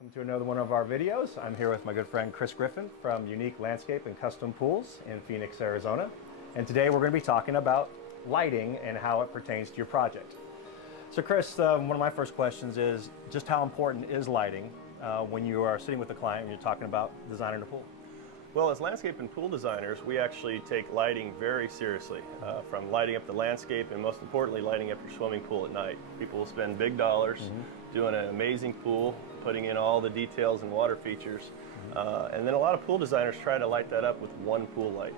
Welcome to another one of our videos. I'm here with my good friend Chris Griifin from Unique Landscape and Custom Pools in Phoenix, Arizona. And today we're going to be talking about lighting and how it pertains to your project. So Chris, one of my first questions is just how important is lighting when you are sitting with a client and you're talking about designing a pool? Well, as landscape and pool designers, we actually take lighting very seriously, from lighting up the landscape and most importantly, lighting up your swimming pool at night. People will spend big dollars doing an amazing pool, putting in all the details and water features, and then a lot of pool designers try to light that up with one pool light.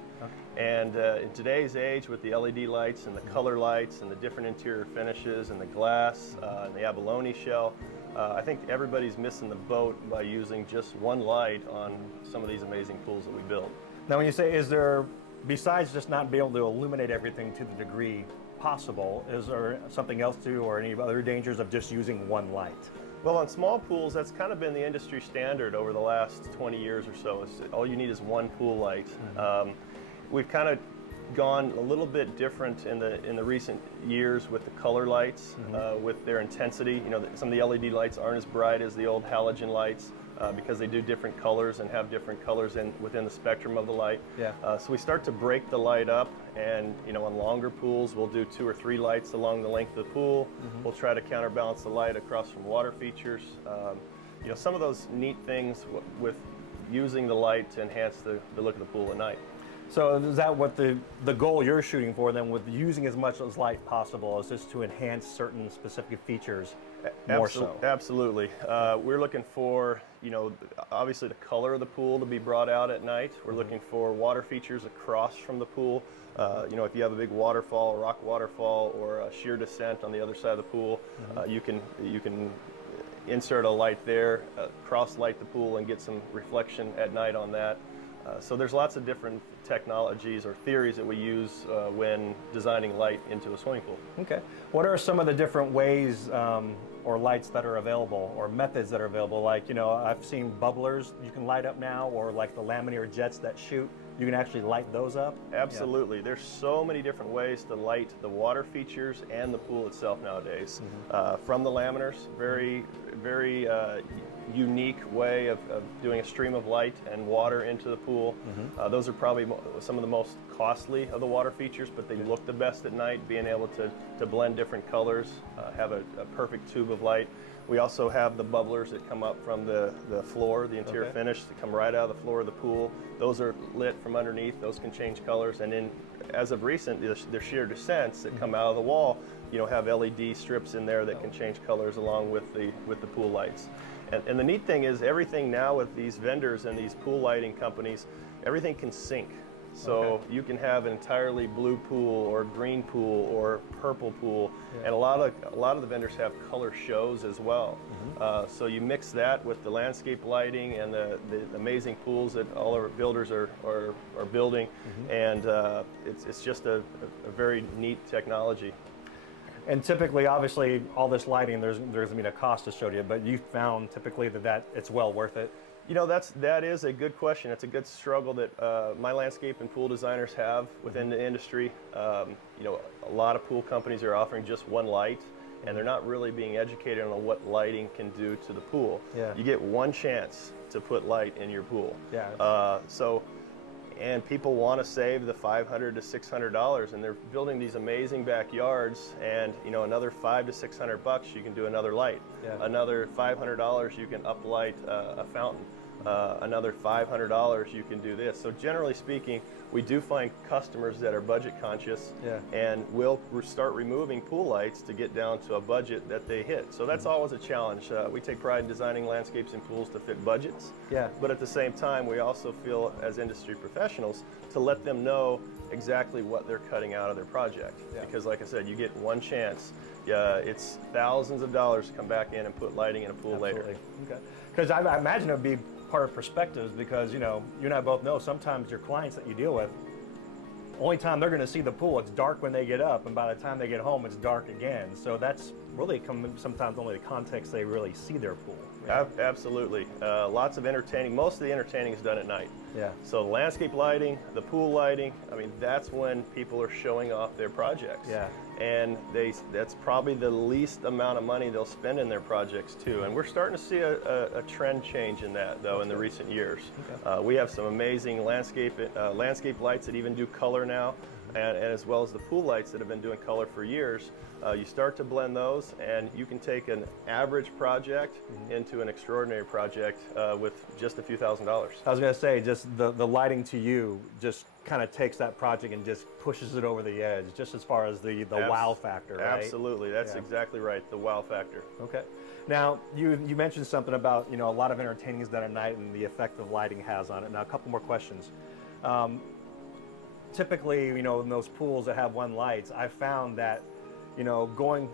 And in today's age, with the LED lights and the color lights and the different interior finishes and the glass and the abalone shell, I think everybody's missing the boat by using just one light on some of these amazing pools that we build. Now when you say, is there, besides just not being able to illuminate everything to the degree possible, is there something else to, or any other dangers of just using one light? Well, on small pools, that's kind of been the industry standard over the last 20 years or so. All you need is one pool light. We've kind of gone a little bit different in the recent years with the color lights, with their intensity. You know, some of the LED lights aren't as bright as the old halogen lights because they do different colors and have different colors within the spectrum of the light. So we start to break the light up, and on longer pools we'll do 2 or 3 lights along the length of the pool. We'll try to counterbalance the light across from water features. Some of those neat things with using the light to enhance the look of the pool at night. So is that what the goal you're shooting for then, with using as much as light possible, is just to enhance certain specific features more so? Absolutely. We're looking for, obviously the color of the pool to be brought out at night. We're looking for water features across from the pool. If you have a big waterfall, a rock waterfall, or a sheer descent on the other side of the pool, you can insert a light there, cross light the pool and get some reflection at night on that. So there's lots of different technologies or theories that we use when designing light into a swimming pool. Okay. What are some of the different ways or lights that are available, or methods that are available? Like, I've seen bubblers you can light up now, or like the laminar jets that shoot, you can actually light those up? Absolutely. Yeah. There's so many different ways to light the water features and the pool itself nowadays. From the laminars, very unique way of doing a stream of light and water into the pool. Those are probably some of the most costly of the water features, but they look the best at night, being able to blend different colors, have a perfect tube of light. We also have the bubblers that come up from the floor, the interior finish, that come right out of the floor of the pool. Those are lit from underneath. Those can change colors. And then, as of recent, the sheer descents that come out of the wall, have LED strips in there that can change colors along with the pool lights. And the neat thing is, everything now with these vendors and these pool lighting companies, everything can sync. So you can have an entirely blue pool or green pool or purple pool, and a lot of the vendors have color shows as well. So you mix that with the landscape lighting and the amazing pools that all our builders are building, and it's just a very neat technology. And typically, obviously, all this lighting, there's going to be a cost associated, but you found typically that it's well worth it? That is a good question. It's a good struggle that my landscape and pool designers have within the industry. A lot of pool companies are offering just one light, and they're not really being educated on what lighting can do to the pool. You get one chance to put light in your pool. And people want to save the $500 to $600, and they're building these amazing backyards, and another $500 to $600 you can do another light. Another $500 you can uplight a fountain. Another $500 you can do this. So generally speaking, we do find customers that are budget conscious, and will start removing pool lights to get down to a budget that they hit. So that's always a challenge. We take pride in designing landscapes and pools to fit budgets, but at the same time we also feel, as industry professionals, to let them know exactly what they're cutting out of their project. Because like I said, you get one chance. It's thousands of dollars to come back in and put lighting in a pool later. Because I imagine it would be part of perspectives, because you and I both know sometimes your clients that you deal with, only time they're going to see the pool, it's dark when they get up, and by the time they get home it's dark again. So that's really sometimes only the context they really see their pool. Absolutely. Lots of entertaining. Most of the entertaining is done at night. So the landscape lighting, the pool lighting, I mean, that's when people are showing off their projects. and that's probably the least amount of money they'll spend in their projects too. And we're starting to see a trend change in that though in the recent years. Okay. We have some amazing landscape lights that even do color now, and as well as the pool lights that have been doing color for years. You start to blend those, and you can take an average project into an extraordinary project with just a few $1,000s. I was going to say, just the lighting to you just kind of takes that project and just pushes it over the edge, just as far as the wow factor, right? Absolutely, that's exactly right, the wow factor. Okay. Now, you mentioned something about, a lot of entertaining is done at night and the effect the lighting has on it. Now, a couple more questions. Typically, in those pools that have one lights, I've found that going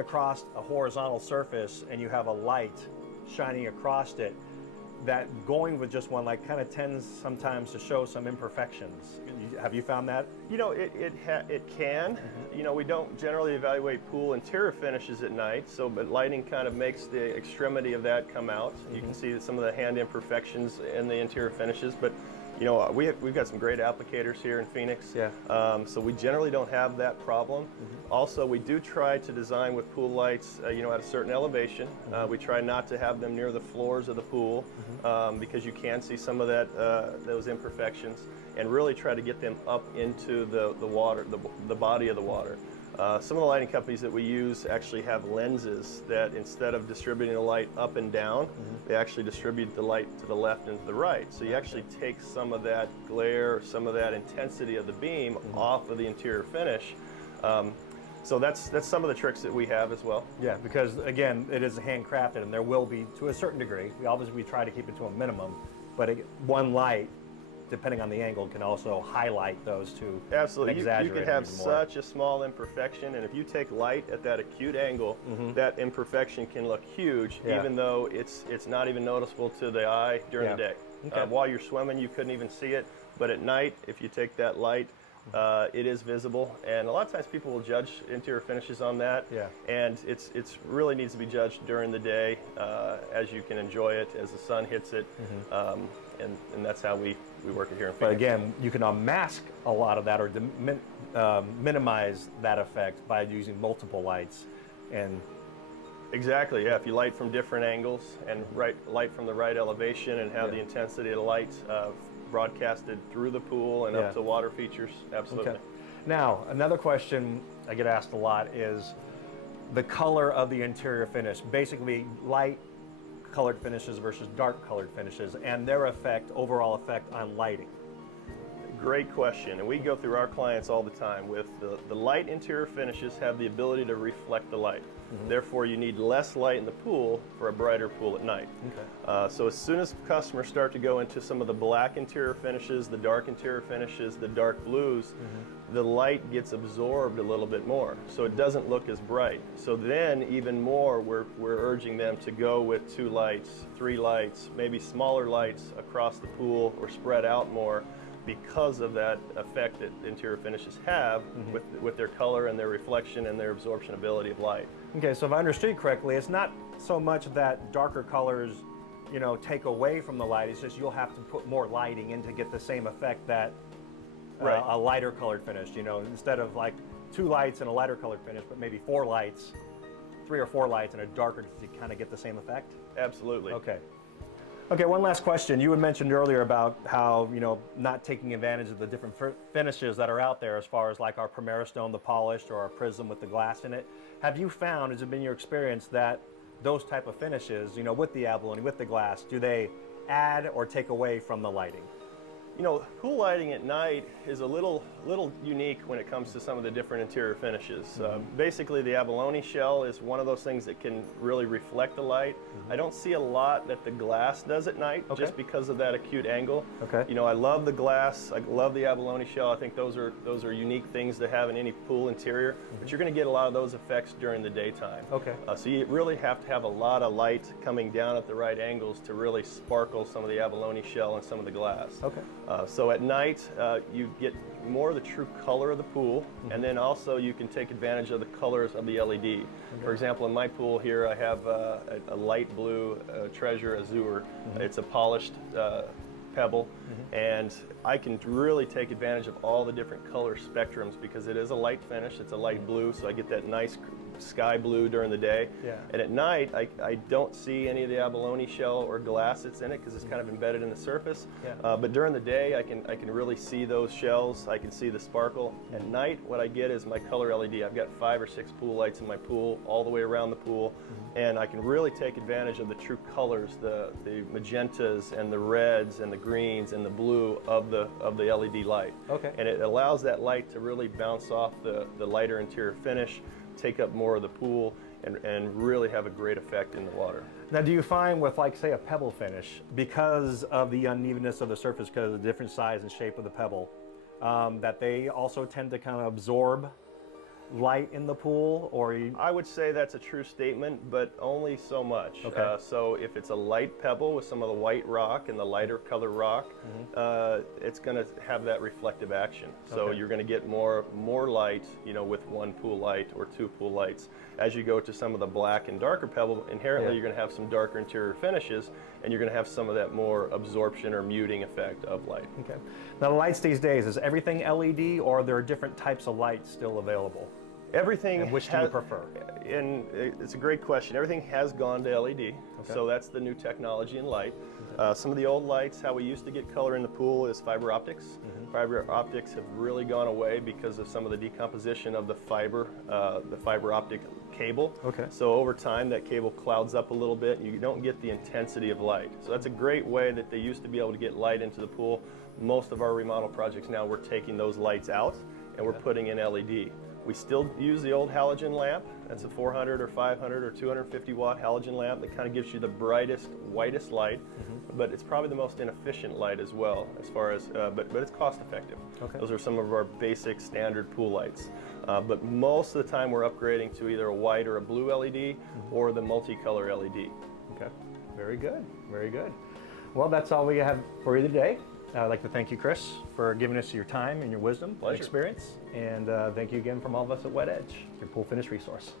across a horizontal surface and you have a light shining across it, that going with just one light kind of tends sometimes to show some imperfections. Have you found that? It can. We don't generally evaluate pool interior finishes at night, but lighting kind of makes the extremity of that come out. You can see some of the hand imperfections in the interior finishes, but we've got some great applicators here in Phoenix, so we generally don't have that problem. Also, we do try to design with pool lights, at a certain elevation. We try not to have them near the floors of the pool because you can see some of those imperfections, and really try to get them up into the water, the body of the water. Some of the lighting companies that we use actually have lenses that instead of distributing the light up and down, they actually distribute the light to the left and to the right. So you actually take some of that glare, some of that intensity of the beam off of the interior finish. So that's some of the tricks that we have as well. Yeah, because again, it is handcrafted, and there will be, to a certain degree, we try to keep it to a minimum, but one light, depending on the angle, can also highlight those two. Absolutely. You could have such a small imperfection, and if you take light at that acute angle, that imperfection can look huge, even though it's not even noticeable to the eye during the day. Okay. While you're swimming, you couldn't even see it, but at night, if you take that light, it is visible, and a lot of times people will judge interior finishes on that, and it's really needs to be judged during the day as you can enjoy it, as the sun hits it, and that's how we work it here in Phoenix. But again, you can unmask a lot of that or minimize that effect by using multiple lights. And exactly, yeah. If you light from different angles and light from the right elevation and have the intensity of the light broadcasted through the pool and up to water features, absolutely. Okay. Now, another question I get asked a lot is the color of the interior finish. Basically, light colored finishes versus dark colored finishes, and their overall effect on lighting. Great question, and we go through our clients all the time with the light interior finishes have the ability to reflect the light. Therefore, you need less light in the pool for a brighter pool at night. Okay. So as soon as customers start to go into some of the black interior finishes, the dark interior finishes, the dark blues, the light gets absorbed a little bit more, so it doesn't look as bright. So then, even more, we're urging them to go with 2 lights, 3 lights, maybe smaller lights across the pool or spread out more, because of that effect that interior finishes have with their color and their reflection and their absorption ability of light. Okay, so if I understood correctly, it's not so much that darker colors, take away from the light. It's just you'll have to put more lighting in to get the same effect that a lighter colored finish. Instead of like 2 lights and a lighter colored finish, but maybe 4 lights, 3 or 4 lights and a darker to kind of get the same effect. Absolutely. Okay. Okay, one last question. You had mentioned earlier about how, not taking advantage of the different finishes that are out there as far as like our Primera Stone, the polished, or our Prism with the glass in it. Have you found, has it been your experience that those type of finishes, with the abalone, with the glass, do they add or take away from the lighting? Pool lighting at night is a little unique when it comes to some of the different interior finishes. Basically, the abalone shell is one of those things that can really reflect the light. I don't see a lot that the glass does at night, just because of that acute angle. Okay. I love the glass. I love the abalone shell. I think those are unique things to have in any pool interior. But you're going to get a lot of those effects during the daytime. Okay. So you really have to have a lot of light coming down at the right angles to really sparkle some of the abalone shell and some of the glass. Okay. So at night, you get more of the true color of the pool, and then also you can take advantage of the colors of the LED. For example, in my pool here, I have a light blue Treasure Azure. It's a polished pebble, and I can really take advantage of all the different color spectrums because it is a light finish. It's a light blue, so I get that nice sky blue during the day. Yeah. And at night, I don't see any of the abalone shell or glass that's in it because it's kind of embedded in the surface. Yeah. But during the day, I can really see those shells. I can see the sparkle. At night, what I get is my color LED. I've got 5 or 6 pool lights in my pool all the way around the pool, and I can really take advantage of the true colors, the magentas and the reds and the greens and the blue of the LED light. Okay. And it allows that light to really bounce off the lighter interior finish, take up more of the pool, and really have a great effect in the water. Now, do you find with, like, say, a pebble finish, because of the unevenness of the surface, because of the different size and shape of the pebble, that they also tend to kind of absorb light in the pool, or I would say that's a true statement, but only so much. Okay. So if it's a light pebble with some of the white rock and the lighter color rock, it's going to have that reflective action. So Okay. you're going to get more light, with 1 pool light or 2 pool lights. As you go to some of the black and darker pebble, inherently Yeah. you're going to have some darker interior finishes, and you're going to have some of that more absorption or muting effect of light. Okay. Now, the lights these days, is everything LED, or are there different types of lights still available? Everything. And which do you prefer? And it's a great question. Everything has gone to LED, so that's the new technology in light. Some of the old lights, how we used to get color in the pool is fiber optics. Fiber optics have really gone away because of some of the decomposition of the fiber optic cable. Okay. So over time, that cable clouds up a little bit, and you don't get the intensity of light. So that's a great way that they used to be able to get light into the pool. Most of our remodel projects now, we're taking those lights out, and we're putting in LED. We still use the old halogen lamp. That's a 400 or 500 or 250 watt halogen lamp that kind of gives you the brightest, whitest light, but it's probably the most inefficient light as well, as far as, but it's cost effective. Okay. Those are some of our basic standard pool lights. But most of the time we're upgrading to either a white or a blue LED or the multicolor LED. Okay. Very good. Very good. Well, that's all we have for you today. I'd like to thank you, Chris, for giving us your time and your wisdom and Pleasure. experience. And thank you again from all of us at Wet Edge, your pool finish resource.